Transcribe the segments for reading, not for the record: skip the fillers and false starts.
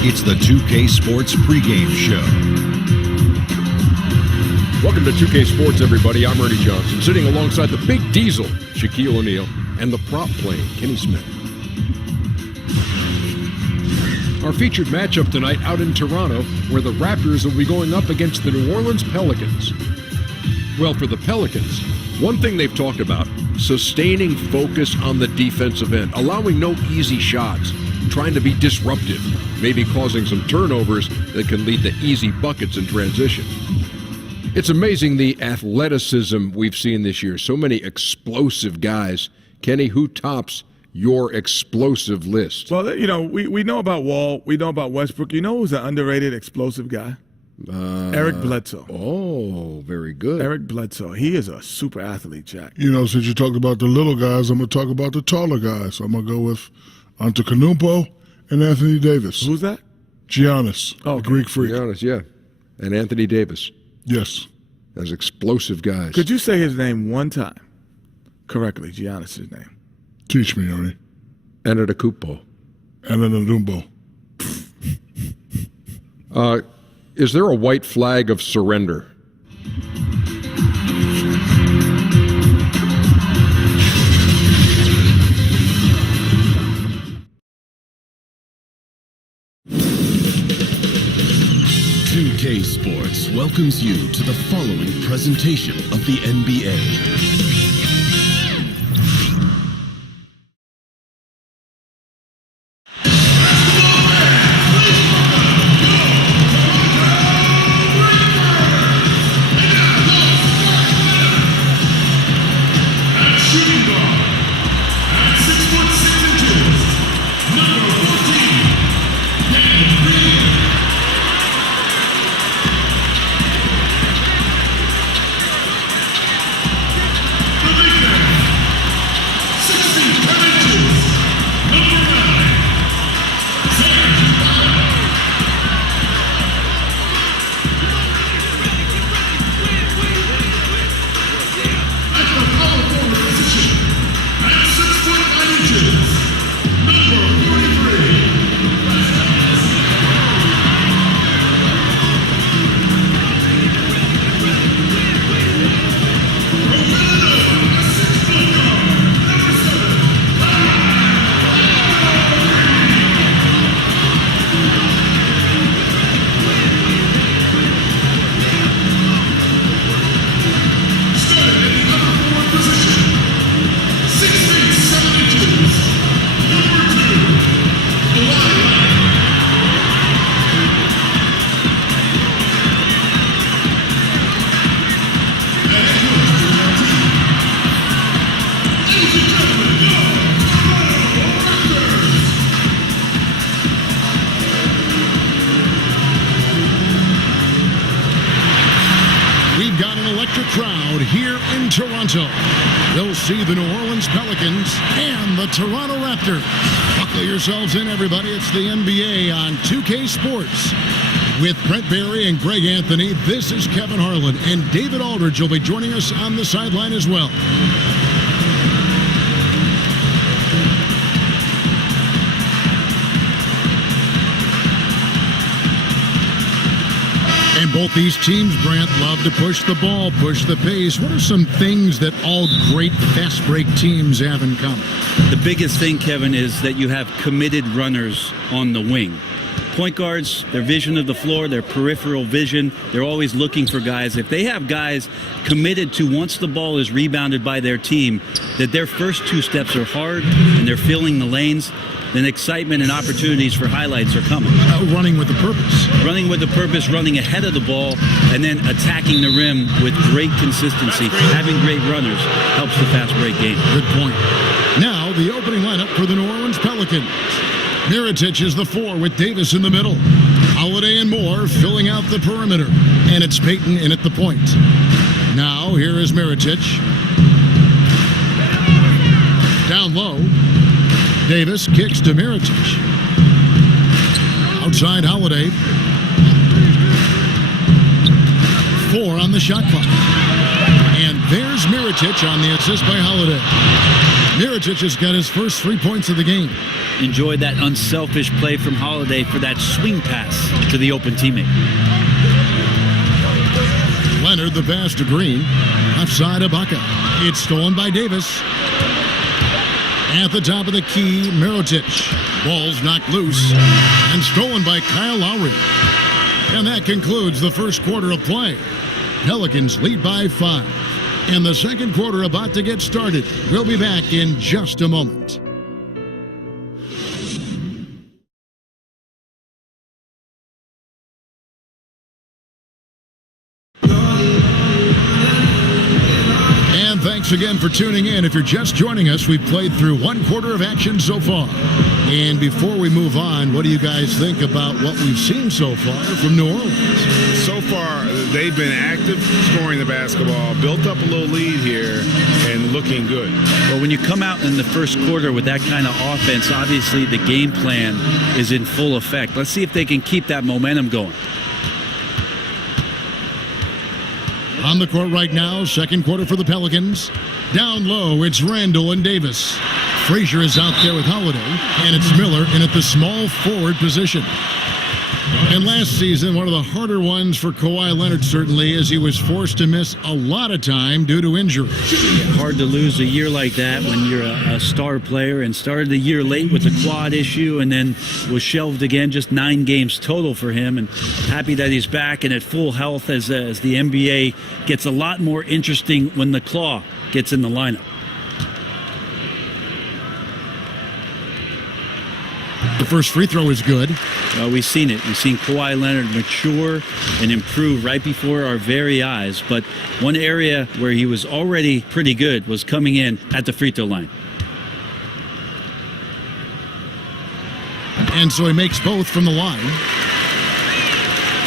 It's the 2K Sports pregame show. Welcome to 2K Sports, everybody. I'm Ernie Johnson, sitting alongside the big diesel, Shaquille O'Neal, and the prop plane, Kenny Smith. Our featured matchup tonight out in Toronto, where the Raptors will be going up against the New Orleans Pelicans. Well, for the Pelicans, one thing they've talked about, sustaining focus on the defensive end, allowing no easy shots, trying to be disruptive, maybe causing some turnovers that can lead to easy buckets in transition. It's amazing the athleticism we've seen this year. So many explosive guys. Kenny, who tops your explosive list? Well, we know about Wall. We know about Westbrook. You know who's an underrated explosive guy? Eric Bledsoe. Oh, very good. Eric Bledsoe. He is a super athlete, Jack. Since you talked about the little guys, I'm going to talk about the taller guys. I'm going to go with Antetokounmpo and Anthony Davis. Who's that? Giannis, the Greek freak. Giannis, yeah. And Anthony Davis. Yes. As explosive guys. Could you say his name one time correctly, Giannis' name? Teach me, Ernie. Antetokounmpo. Antetokounmpo. Is there a white flag of surrender? K Sports welcomes you to the following presentation of the NBA. You'll see the New Orleans Pelicans and the Toronto Raptors. Buckle yourselves in, everybody. It's the NBA on 2K Sports. With Brent Barry and Greg Anthony, this is Kevin Harlan, and David Aldridge will be joining us on the sideline as well. And both these teams, Brant, love to push the ball, push the pace. What are some things that all great fast break teams have in common? The biggest thing, Kevin, is that you have committed runners on the wing. Point guards, their vision of the floor, their peripheral vision, they're always looking for guys. If they have guys committed to, once the ball is rebounded by their team, that their first two steps are hard and they're filling the lanes, then excitement and opportunities for highlights are coming. Running with a purpose. Running with a purpose, running ahead of the ball, and then attacking the rim with great consistency. Having great runners helps the fast break game. Good point. Now, the opening lineup for the New Orleans Pelicans. Mirotic is the 4 with Davis in the middle. Holiday and Moore filling out the perimeter. And it's Payton in at the point. Now, here is Mirotic. Down low. Davis kicks to Mirotic. Outside Holiday. 4 on the shot clock. And there's Mirotic on the assist by Holiday. Mirotic has got his first 3 points of the game. Enjoyed that unselfish play from Holiday for that swing pass to the open teammate. Leonard, the pass to Green. Left side Ibaka. It's stolen by Davis. At the top of the key, Mirotic. Ball's knocked loose and stolen by Kyle Lowry. And that concludes the first quarter of play. Pelicans lead by 5. And the second quarter about to get started. We'll be back in just a moment. And thanks again for tuning in. If you're just joining us, we've played through one quarter of action so far. And before we move on, what do you guys think about what we've seen so far from New Orleans? So far, they've been active, scoring the basketball, built up a little lead here, and looking good. Well, when you come out in the first quarter with that kind of offense, obviously the game plan is in full effect. Let's see if they can keep that momentum going. On the court right now, second quarter for the Pelicans. Down low, it's Randall and Davis. Frazier is out there with Holiday, and it's Miller in at the small forward position. And last season, one of the harder ones for Kawhi Leonard, certainly, as he was forced to miss a lot of time due to injury. Hard to lose a year like that when you're a star player, and started the year late with a quad issue and then was shelved again, just 9 games total for him. And happy that he's back and at full health as the NBA gets a lot more interesting when the Claw gets in the lineup. The first free throw is good. We've seen it. We've seen Kawhi Leonard mature and improve right before our very eyes. But one area where he was already pretty good was coming in at the free throw line. And so he makes both from the line.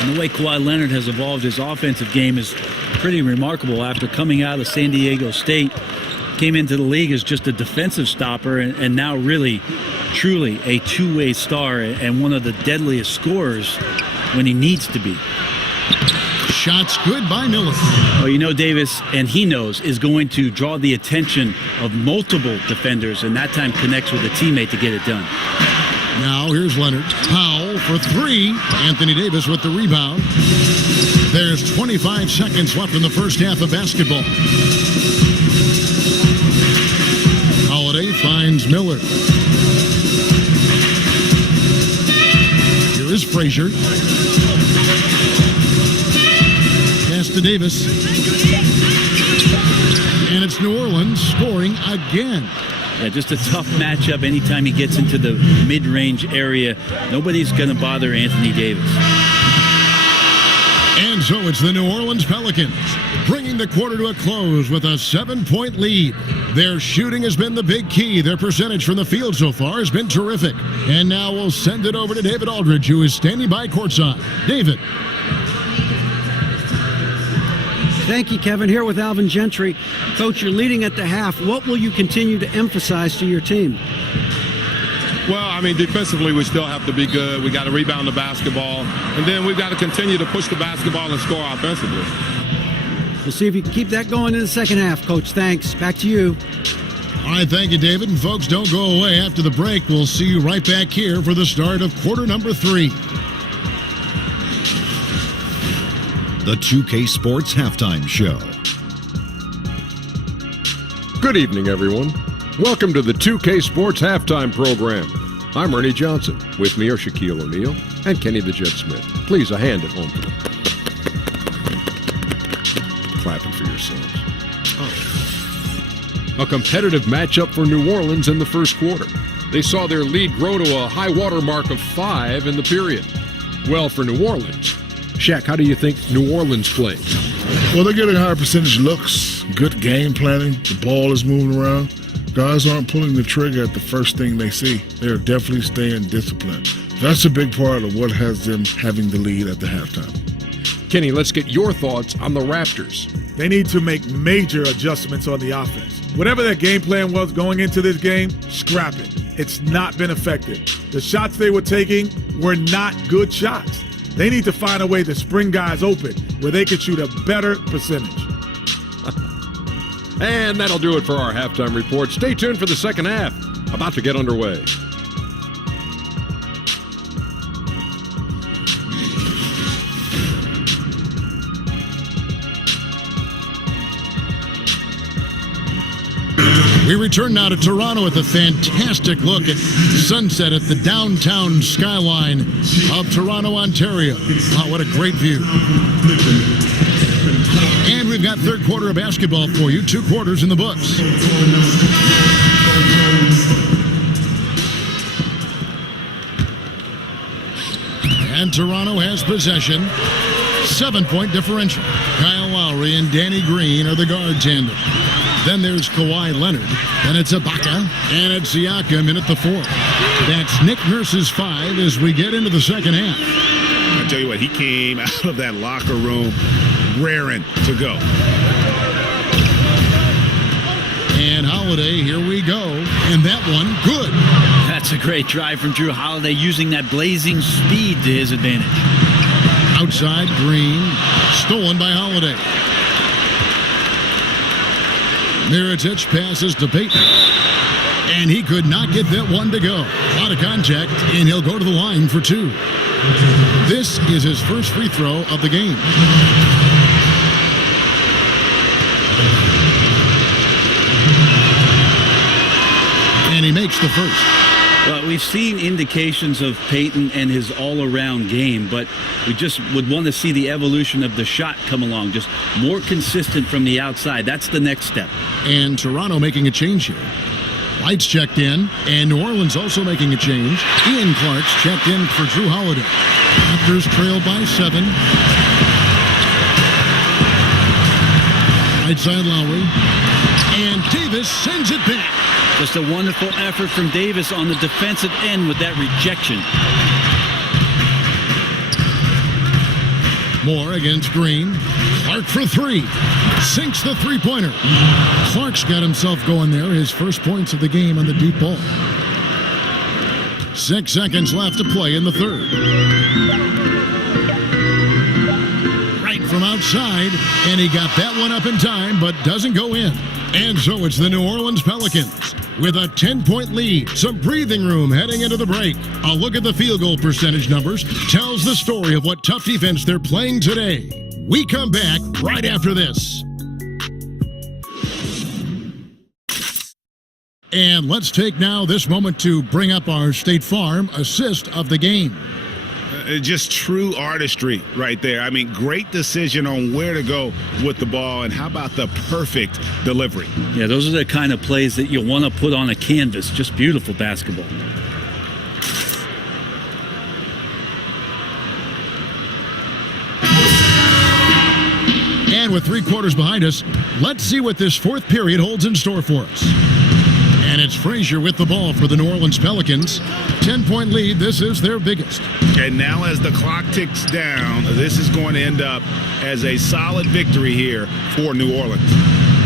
And the way Kawhi Leonard has evolved his offensive game is pretty remarkable. After coming out of San Diego State, came into the league as just a defensive stopper, and now really, truly a two-way star and one of the deadliest scorers when he needs to be. Shots good by Miller. Well, you know, Davis, and he knows, is going to draw the attention of multiple defenders, and that time connects with a teammate to get it done. Now here's Leonard. Powell for 3. Anthony Davis with the rebound. There's 25 seconds left in the first half of basketball. Holiday finds Miller. Here is Frazier. Pass to Davis. And it's New Orleans scoring again. Yeah, just a tough matchup anytime he gets into the mid-range area. Nobody's going to bother Anthony Davis. And so it's the New Orleans Pelicans bringing the quarter to a close with a 7-point lead. Their shooting has been the big key. Their percentage from the field so far has been terrific. And now we'll send it over to David Aldridge, who is standing by courtside. David. Thank you, Kevin. Here with Alvin Gentry. Coach, you're leading at the half. What will you continue to emphasize to your team? Well, I mean, defensively, we still have to be good. We got to rebound the basketball. And then we've got to continue to push the basketball and score offensively. We'll see if you can keep that going in the second half, Coach. Thanks. Back to you. All right, thank you, David. And folks, don't go away. After the break, we'll see you right back here for the start of quarter number 3. The 2K Sports Halftime Show. Good evening, everyone. Welcome to the 2K Sports Halftime Program. I'm Ernie Johnson. With me are Shaquille O'Neal and Kenny the Jet Smith. Please, a hand at home. Clapping for yourselves. A competitive matchup for New Orleans in the first quarter. They saw their lead grow to a high water mark of 5 in the period. Well, for New Orleans, Shaq, how do you think New Orleans played? Well, they're getting higher percentage looks, good game planning. The ball is moving around. Guys aren't pulling the trigger at the first thing they see. They're definitely staying disciplined. That's a big part of what has them having the lead at the halftime. Kenny, let's get your thoughts on the Raptors. They need to make major adjustments on the offense. Whatever their game plan was going into this game, scrap it. It's not been effective. The shots they were taking were not good shots. They need to find a way to spring guys open where they can shoot a better percentage. And that'll do it for our halftime report. Stay tuned for the second half, about to get underway. We return now to Toronto with a fantastic look at sunset at the downtown skyline of Toronto, Ontario. Wow, what a great view. And we've got third quarter of basketball for you, 2 quarters in the books. And Toronto has possession. 7-point differential. Kyle Lowry and Danny Green are the guards handle. Then there's Kawhi Leonard. Then it's Ibaka. And it's Siakam in at the 4. That's Nick Nurse's 5 as we get into the second half. I tell you what, he came out of that locker room raring to go. And Holiday, here we go. And that one, good. That's a great drive from Drew Holiday, using that blazing speed to his advantage. Outside, Green. Stolen by Holiday. Mirotic passes to Payton. And he could not get that one to go. A lot of contact, and he'll go to the line for 2. This is his first free throw of the game. And he makes the first. Well, we've seen indications of Payton and his all-around game, but we just would want to see the evolution of the shot come along, just more consistent from the outside. That's the next step. And Toronto making a change here. Lights checked in, and New Orleans also making a change. Ian Clark's checked in for Drew Holiday. Raptors trail by 7. Right side Lowry. And Davis sends it back. Just a wonderful effort from Davis on the defensive end with that rejection. Moore against Green. Clark for 3. Sinks the three-pointer. Clark's got himself going there. His first points of the game on the deep ball. 6 seconds left to play in the third. Right from outside, and he got that one up in time, but doesn't go in. And so it's the New Orleans Pelicans with a 10-point lead. Some breathing room heading into the break. A look at the field goal percentage numbers tells the story of what tough defense they're playing today. We come back right after this. And let's take now this moment to bring up our State Farm assist of the game. Just true artistry right there. I mean, great decision on where to go with the ball, and how about the perfect delivery? Yeah, those are the kind of plays that you want to put on a canvas. Just beautiful basketball. And with 3 quarters behind us, let's see what this fourth period holds in store for us. And it's Frazier with the ball for the New Orleans Pelicans. 10-point lead. This is their biggest. And now as the clock ticks down, this is going to end up as a solid victory here for New Orleans.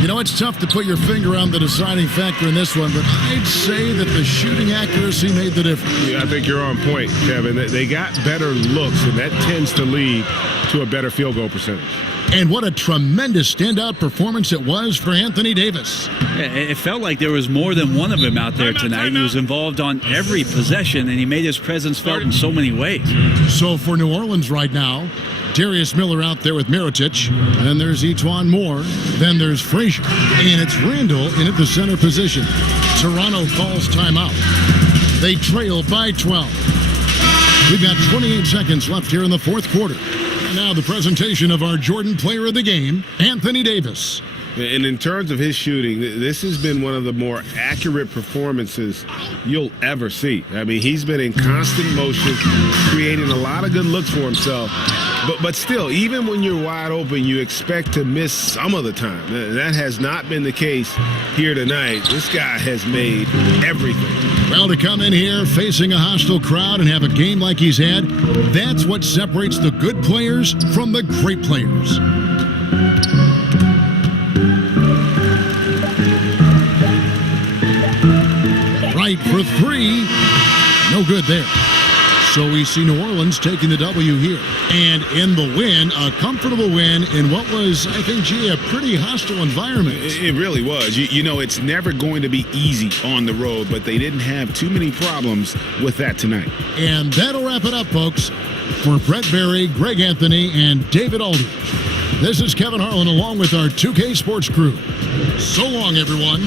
You know, it's tough to put your finger on the deciding factor in this one, but I'd say that the shooting accuracy made the difference. Yeah, I think you're on point, Kevin. They got better looks, and that tends to lead to a better field goal percentage. And what a tremendous standout performance it was for Anthony Davis. It felt like there was more than one of him out there tonight. He was involved on every possession, and he made his presence felt in so many ways. So for New Orleans right now, Darius Miller out there with Mirotic. Then there's Etuan Moore. Then there's Frazier. And it's Randall in at the center position. Toronto calls timeout. They trail by 12. We've got 28 seconds left here in the fourth quarter. Now the presentation of our Jordan Player of the Game, Anthony Davis. And in terms of his shooting, this has been one of the more accurate performances you'll ever see. I mean, he's been in constant motion, creating a lot of good looks for himself. But still, even when you're wide open, you expect to miss some of the time. That has not been the case here tonight. This guy has made everything. Well, to come in here facing a hostile crowd and have a game like he's had, that's what separates the good players from the great players. Right for 3. No good there. So we see New Orleans taking the W here. And in the win, a comfortable win in what was, I think, a pretty hostile environment. It really was. You know, it's never going to be easy on the road, but they didn't have too many problems with that tonight. And that'll wrap it up, folks. For Brett Berry, Greg Anthony, and David Aldridge, this is Kevin Harlan along with our 2K Sports crew. So long, everyone.